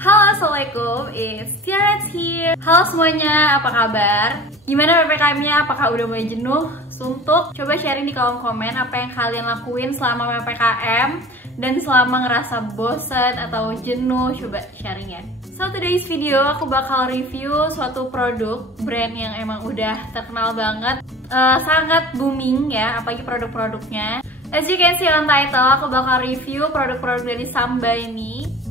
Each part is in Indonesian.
Halo, Assalamualaikum, it's Tiara here. Halo semuanya, apa kabar? Gimana PPKM-nya? Apakah udah mulai jenuh, suntuk? Coba sharing di kolom komen apa yang kalian lakuin selama PPKM dan selama ngerasa bosan atau jenuh, coba sharing ya. So today's video aku bakal review suatu produk brand yang emang udah terkenal banget, sangat booming ya, apalagi produk-produknya. As you can see on title, aku bakal review produk-produk dari Samba ini.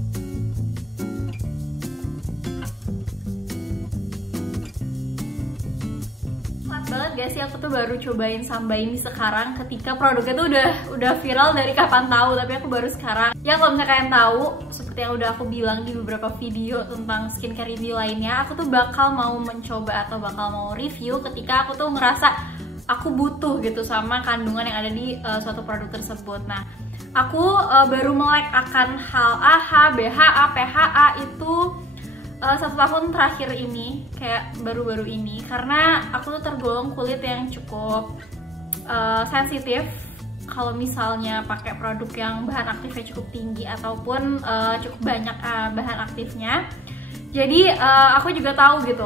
Banget guys sih, aku tuh baru cobain Samba ini sekarang ketika produknya tuh udah viral dari kapan tahu, tapi aku baru sekarang. Ya kalau misalnya kalian tahu, seperti yang udah aku bilang di beberapa video tentang skincare review lainnya, aku tuh bakal mau mencoba atau bakal mau review ketika aku tuh ngerasa aku butuh gitu sama kandungan yang ada di suatu produk tersebut. Nah, aku baru melek akan hal AHA, BHA, PHA itu 1 tahun terakhir ini, kayak baru-baru ini, karena aku tuh tergolong kulit yang cukup sensitif kalau misalnya pakai produk yang bahan aktifnya cukup tinggi ataupun cukup banyak bahan aktifnya. Jadi aku juga tahu gitu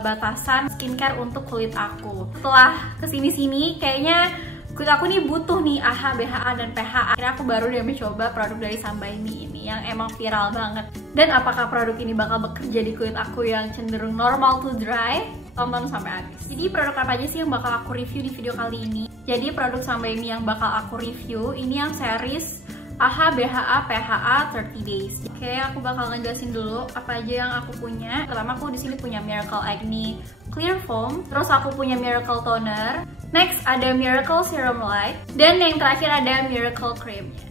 batasan skincare untuk kulit aku. Setelah kesini-sini kayaknya kulit aku nih butuh nih AHA, BHA, dan PHA. Akhirnya aku baru deh mencoba produk dari Samba ini yang emang viral banget. Dan apakah produk ini bakal bekerja di kulit aku yang cenderung normal to dry? Tonton sampai habis. Jadi produk apa aja sih yang bakal aku review di video kali ini? Jadi produk Samba ini yang bakal aku review ini yang series AHA, BHA, PHA 30 days. Oke, aku bakal ngejelasin dulu apa aja yang aku punya. Pertama aku di sini punya Miracle Acne Clear Foam, terus aku punya Miracle Toner, next ada Miracle Serum Light, dan yang terakhir ada Miracle Cream-nya.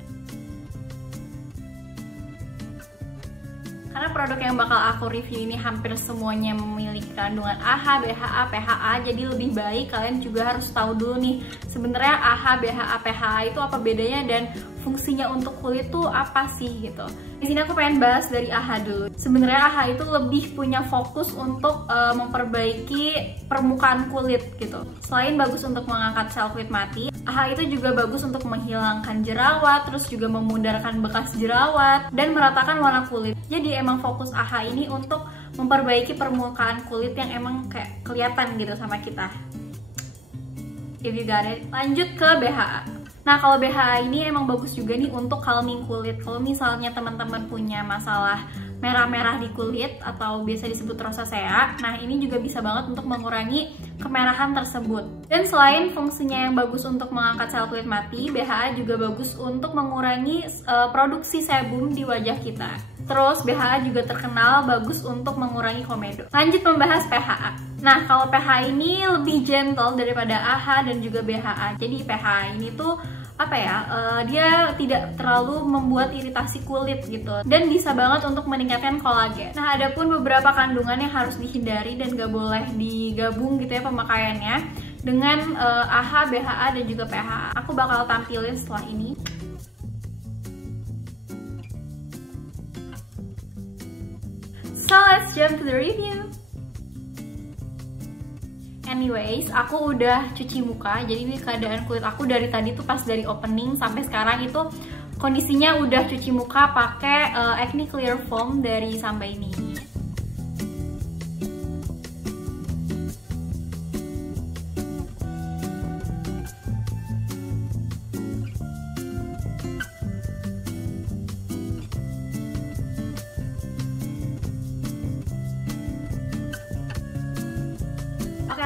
Karena produk yang bakal aku review ini hampir semuanya memiliki kandungan AHA, BHA, PHA, jadi lebih baik kalian juga harus tahu dulu nih sebenarnya AHA, BHA, PHA itu apa bedanya dan fungsinya untuk kulit tuh apa sih gitu. Di sini aku pengen bahas dari AHA dulu. Sebenarnya AHA itu lebih punya fokus untuk memperbaiki permukaan kulit gitu. Selain bagus untuk mengangkat sel kulit mati, AHA itu juga bagus untuk menghilangkan jerawat, terus juga memudarkan bekas jerawat dan meratakan warna kulit. Jadi emang fokus AHA ini untuk memperbaiki permukaan kulit yang emang kayak kelihatan gitu sama kita. If you got it. Lanjut ke BHA. Nah, kalau BHA ini emang bagus juga nih untuk calming kulit. Kalau misalnya teman-teman punya masalah merah-merah di kulit atau biasa disebut rosacea, nah ini juga bisa banget untuk mengurangi kemerahan tersebut. Dan selain fungsinya yang bagus untuk mengangkat sel kulit mati, BHA juga bagus untuk mengurangi produksi sebum di wajah kita. Terus BHA juga terkenal bagus untuk mengurangi komedo. Lanjut membahas PHA. Nah, kalau PHA ini lebih gentle daripada AHA dan juga BHA. Jadi PHA ini tuh apa ya, dia tidak terlalu membuat iritasi kulit gitu dan bisa banget untuk meningkatkan kolagen. Nah, ada pun beberapa kandungan yang harus dihindari dan gak boleh digabung gitu ya pemakaiannya dengan AHA, BHA, dan juga PHA. Aku bakal tampilin setelah ini. So let's jump to the review. Anyways, aku udah cuci muka, jadi ini keadaan kulit aku dari tadi tuh pas dari opening sampai sekarang itu kondisinya udah cuci muka pakai Acne Clear Foam dari Samba ini.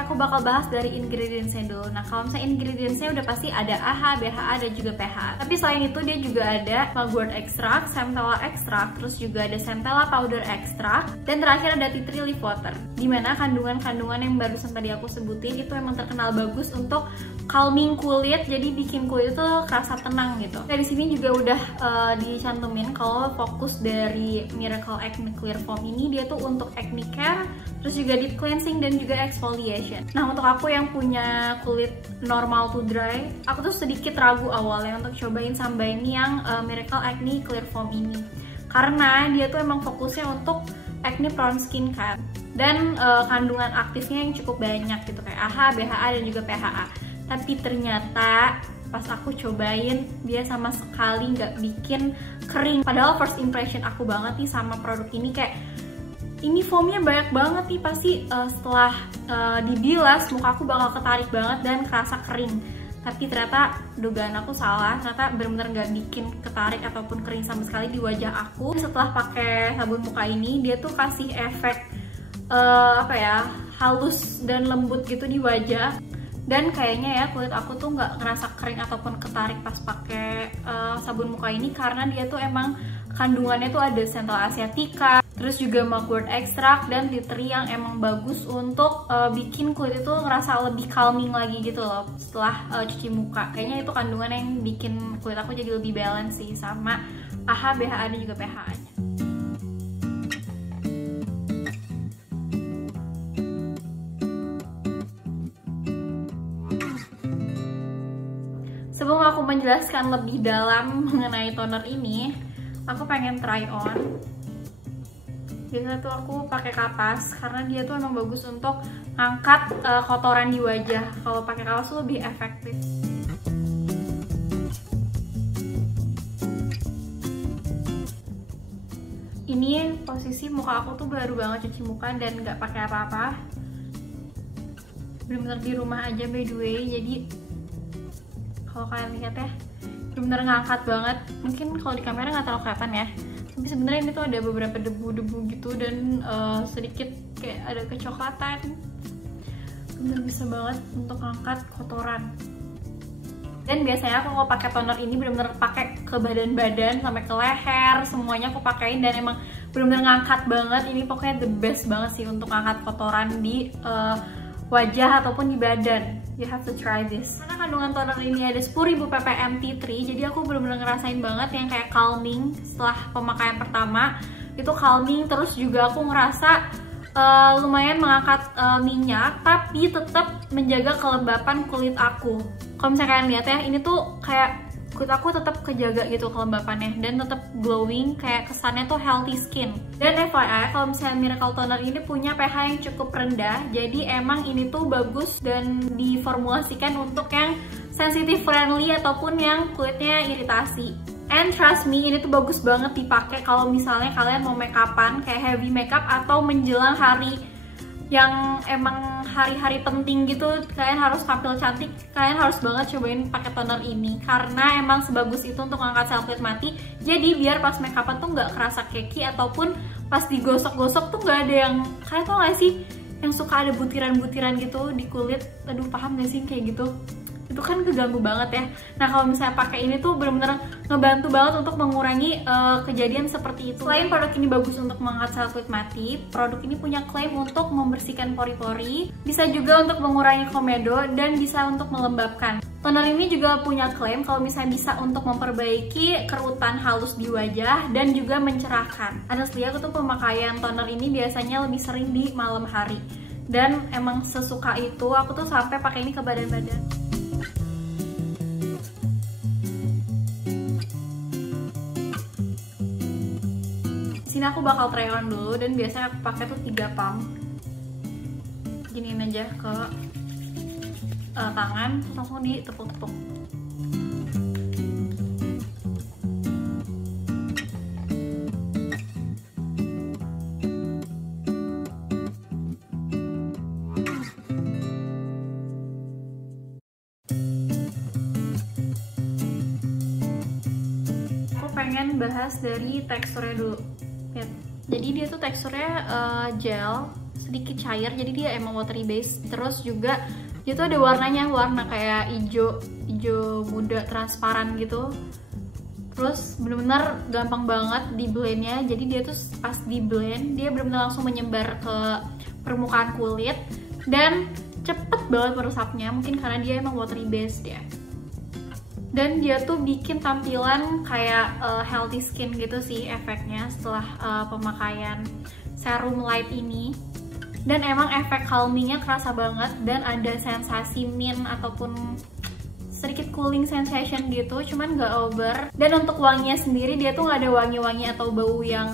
Aku bakal bahas dari ingredientsnya dulu. Nah, kalau misalnya ingredientsnya udah pasti ada AHA, BHA, dan juga PHA. Tapi selain itu dia juga ada mugwort extract, centella extract, terus juga ada centella powder extract, dan terakhir ada tea tree leaf water. Dimana kandungan-kandungan yang barusan tadi aku sebutin itu emang terkenal bagus untuk calming kulit, jadi bikin kulit itu kerasa tenang gitu. Nah, di sini juga udah dicantumin kalau fokus dari Miracle Acne Clear Foam ini dia tuh untuk acne care, terus juga deep cleansing dan juga exfoliation. Nah, untuk aku yang punya kulit normal to dry, aku tuh sedikit ragu awalnya untuk cobain Samba ini yang Miracle Acne Clear Foam ini, karena dia tuh emang fokusnya untuk acne prone skin kan, dan kandungan aktifnya yang cukup banyak gitu kayak AHA, BHA, dan juga PHA. Tapi ternyata pas aku cobain dia sama sekali nggak bikin kering. Padahal first impression aku banget nih sama produk ini, kayak ini foamnya banyak banget nih, pasti setelah dibilas muka aku bakal ketarik banget dan kerasa kering. Tapi ternyata dugaan aku salah, ternyata bener-bener nggak bikin ketarik ataupun kering sama sekali di wajah aku. Setelah pakai sabun muka ini, dia tuh kasih efek halus dan lembut gitu di wajah. Dan kayaknya ya kulit aku tuh nggak ngerasa kering ataupun ketarik pas pakai sabun muka ini, karena dia tuh emang kandungannya tuh ada Centella asiatica, terus juga mugwort extract dan tea tree yang emang bagus untuk bikin kulit itu ngerasa lebih calming lagi gitu loh setelah cuci muka. Kayaknya itu kandungan yang bikin kulit aku jadi lebih balance sih sama AHA, BHA dan juga PHA-nya. Sebelum aku menjelaskan lebih dalam mengenai toner ini, aku pengen try on. Biasanya tuh aku pakai kapas karena dia tuh emang bagus untuk ngangkat kotoran di wajah. Kalau pakai kapas tuh lebih efektif. Ini posisi muka aku tuh baru banget cuci muka dan nggak pakai apa-apa. Bener-bener di rumah aja by the way, jadi kalau kalian lihat ya, bener-bener ngangkat banget. Mungkin kalau di kamera nggak terlalu kelihatan ya, tapi sebenarnya ini tuh ada beberapa debu-debu gitu dan sedikit kayak ada kecoklatan. Bener bisa banget untuk ngangkat kotoran. Dan biasanya aku kalau pakai toner ini bener-bener pakai ke badan-badan sampai ke leher, semuanya aku pakein dan emang bener-bener ngangkat banget. Ini pokoknya the best banget sih untuk ngangkat kotoran di wajah ataupun di badan. You have to try this. Karena kandungan toner ini ada 10.000 ppm tea tree, jadi aku bener-bener ngerasain banget yang kayak calming setelah pemakaian pertama. Itu calming, terus juga aku ngerasa lumayan mengangkat minyak, tapi tetap menjaga kelembapan kulit aku. Kalau misalnya kalian lihat ya, ini tuh kayak kulit aku tetap kejaga gitu kelembapannya dan tetap glowing, kayak kesannya tuh healthy skin. Dan FYI, kalau misalnya Miracle Toner ini punya pH yang cukup rendah, jadi emang ini tuh bagus dan diformulasikan untuk yang sensitive friendly ataupun yang kulitnya iritasi. And trust me, ini tuh bagus banget dipakai kalau misalnya kalian mau make upan, kayak heavy makeup atau menjelang hari yang emang hari-hari penting gitu, kalian harus tampil cantik, kalian harus banget cobain pakai toner ini karena emang sebagus itu untuk ngangkat sel kulit mati. Jadi biar pas make upan tuh nggak kerasa keki ataupun pas digosok-gosok tuh nggak ada yang, kalian tau gak sih yang suka ada butiran-butiran gitu di kulit? Aduh, paham gak sih kayak gitu? Itu kan keganggu banget ya. Nah kalau misalnya pakai ini tuh bener-bener ngebantu banget untuk mengurangi kejadian seperti itu. Selain produk ini bagus untuk mengangkat sel kulit mati, produk ini punya klaim untuk membersihkan pori-pori, bisa juga untuk mengurangi komedo, dan bisa untuk melembabkan. Toner ini juga punya klaim kalau misalnya bisa untuk memperbaiki kerutan halus di wajah dan juga mencerahkan. Honestly, aku tuh pemakaian toner ini biasanya lebih sering di malam hari. Dan emang sesuka itu, aku tuh sampai pakai ini ke badan-badan. Sini aku bakal try on dulu, dan biasanya aku pakai tuh 3 pump. Giniin aja ke tangan, terus langsung ditepuk-tepuk. Aku pengen bahas dari teksturnya dulu. Lihat. Jadi dia tuh teksturnya gel, sedikit cair, jadi dia emang watery base. Terus juga dia tuh ada warnanya, warna kayak hijau muda transparan gitu. Terus bener-bener gampang banget di blendnya. Jadi dia tuh pas di blend dia bener-bener langsung menyebar ke permukaan kulit dan cepet banget meresapnya. Mungkin karena dia emang watery base ya. Dan dia tuh bikin tampilan kayak healthy skin gitu sih efeknya setelah pemakaian serum light ini. Dan emang efek calmingnya kerasa banget dan ada sensasi mint ataupun sedikit cooling sensation gitu, cuman nggak over. Dan untuk wanginya sendiri dia tuh nggak ada wangi-wangi atau bau yang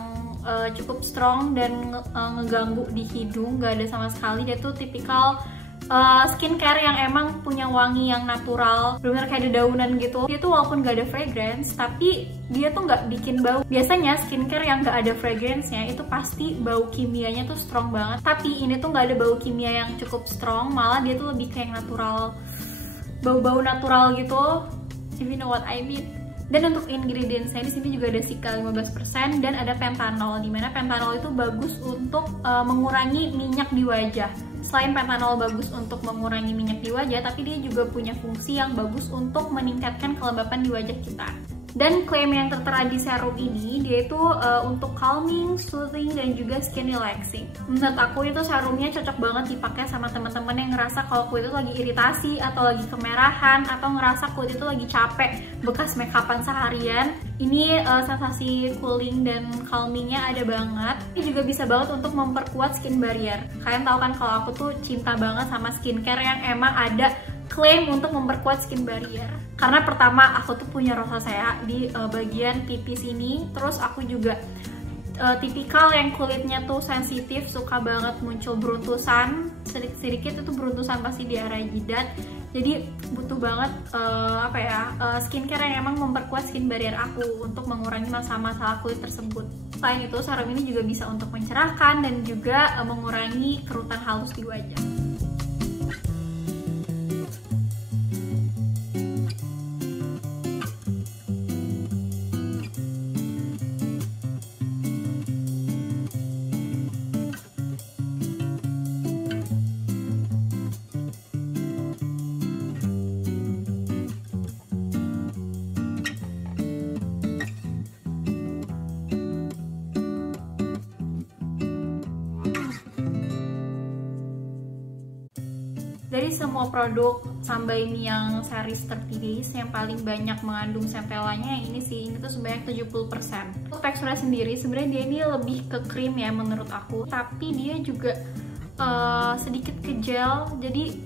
cukup strong dan ngeganggu di hidung, nggak ada sama sekali. Dia tuh tipikal skincare yang emang punya wangi yang natural, bener-bener kayak dedaunan gitu. Dia tuh walaupun gak ada fragrance, tapi dia tuh nggak bikin bau. Biasanya skincare yang gak ada fragrance-nya itu pasti bau kimianya tuh strong banget. Tapi ini tuh gak ada bau kimia yang cukup strong, malah dia tuh lebih kayak natural, bau-bau natural gitu. If you know what I mean. Dan untuk ingredients-nya di sini juga ada Cica 15% dan ada pentanol, dimana pentanol itu bagus untuk mengurangi minyak di wajah. Selain pentanol bagus untuk mengurangi minyak di wajah, tapi dia juga punya fungsi yang bagus untuk meningkatkan kelembapan di wajah kita. Dan klaim yang tertera di serum ini, dia itu untuk calming, soothing, dan juga skin relaxing. Menurut aku itu serumnya cocok banget dipakai sama teman-teman yang ngerasa kalau kulit itu lagi iritasi, atau lagi kemerahan, atau ngerasa kulit itu lagi capek bekas makeupan seharian. Ini sensasi cooling dan calmingnya ada banget. Ini juga bisa banget untuk memperkuat skin barrier. Kalian tahu kan kalau aku tuh cinta banget sama skincare yang emang ada klaim untuk memperkuat skin barrier. Karena pertama aku tuh punya rosacea di bagian pipi sini, terus aku juga tipikal yang kulitnya tuh sensitif, suka banget muncul beruntusan, sedikit-sedikit itu beruntusan pasti di area jidat. Jadi butuh banget skincare yang emang memperkuat skin barrier aku untuk mengurangi masalah-masalah kulit tersebut. Selain itu, serum ini juga bisa untuk mencerahkan dan juga mengurangi kerutan halus di wajah. Dari semua produk Sunbaimi yang series 30 days yang paling banyak mengandung centellanya yang ini sih, ini tuh sebanyak 70%. Untuk teksturnya sendiri sebenarnya dia ini lebih ke krim ya menurut aku, tapi dia juga sedikit ke gel, jadi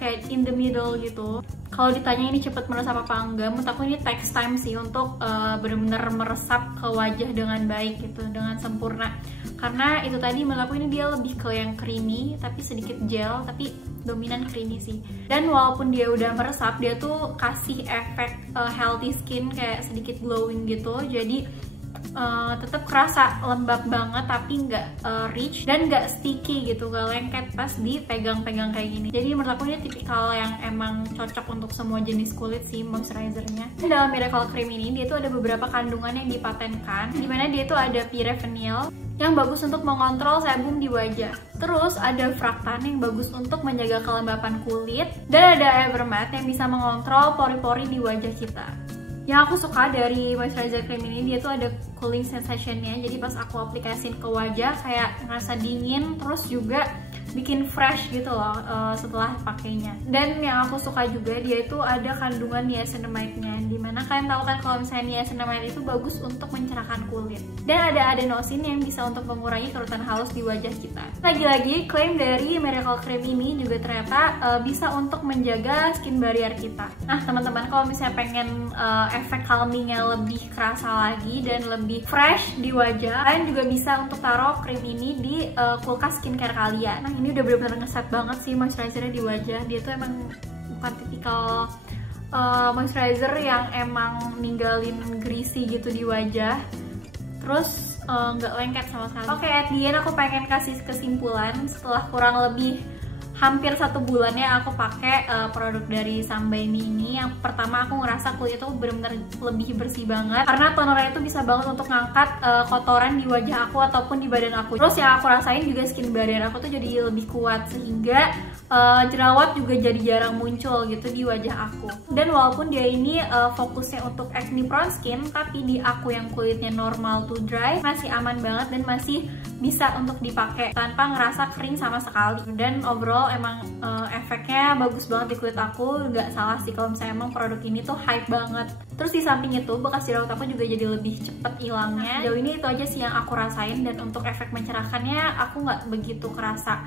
kayak in the middle gitu. Kalau ditanya ini cepet meresap apa enggak, menurut aku ini takes time sih untuk benar-benar meresap ke wajah dengan baik gitu, dengan sempurna. Karena itu tadi menurut aku ini dia lebih ke yang creamy, tapi sedikit gel, tapi dominan creamy sih. Dan walaupun dia udah meresap, dia tuh kasih efek healthy skin kayak sedikit glowing gitu. Jadi tetap kerasa lembab banget tapi nggak rich dan nggak sticky gitu, gak lengket pas dipegang-pegang kayak gini. Jadi menurut aku ini tipikal yang emang cocok untuk semua jenis kulit sih moisturizernya. Dalam Miracle Cream ini dia tuh ada beberapa kandungan yang dipatenkan, dimana dia tuh ada pyrephenil yang bagus untuk mengontrol sebum di wajah. Terus ada fractan yang bagus untuk menjaga kelembapan kulit, dan ada Evermatte yang bisa mengontrol pori-pori di wajah kita. Yang aku suka dari moisturizer cream ini, dia tuh ada cooling sensationnya, jadi pas aku aplikasiin ke wajah kayak ngerasa dingin, terus juga bikin fresh gitu loh setelah pakainya. Dan yang aku suka juga dia itu ada kandungan niacinamide-nya, dimana kalian tahu kan kalau misalnya niacinamide itu bagus untuk mencerahkan kulit. Dan ada adenosin yang bisa untuk mengurangi kerutan halus di wajah kita. Lagi-lagi klaim dari Miracle Cream ini juga ternyata bisa untuk menjaga skin barrier kita. Nah teman-teman, kalau misalnya pengen efek calmingnya lebih kerasa lagi dan lebih fresh di wajah, kalian juga bisa untuk taruh krim ini di kulkas skincare kalian. Nah ini udah bener-bener ngeset banget sih moisturizernya di wajah. Dia tuh emang bukan tipikal moisturizer yang emang ninggalin greasy gitu di wajah, terus nggak lengket sama sekali. Oke, at the end aku pengen kasih kesimpulan setelah kurang lebih hampir 1 bulan ya aku pakai produk dari Sunbaimi ini. Yang pertama aku ngerasa kulit itu bener-bener lebih bersih banget, karena tonernya itu bisa banget untuk ngangkat kotoran di wajah aku ataupun di badan aku. Terus yang aku rasain juga skin barrier aku tuh jadi lebih kuat, sehingga jerawat juga jadi jarang muncul gitu di wajah aku. Dan walaupun dia ini fokusnya untuk acne prone skin, tapi di aku yang kulitnya normal to dry masih aman banget dan masih bisa untuk dipakai tanpa ngerasa kering sama sekali. Dan overall emang efeknya bagus banget di kulit aku. Nggak salah sih kalau misalnya emang produk ini tuh hype banget. Terus di samping itu bekas jerawat aku juga jadi lebih cepet hilangnya. Jauh ini itu aja sih yang aku rasain, dan untuk efek mencerahkannya aku nggak begitu kerasa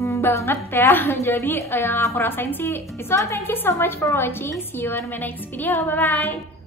banget ya. Jadi yang aku rasain sih itu. So thank you so much for watching, see you on my next video, bye bye.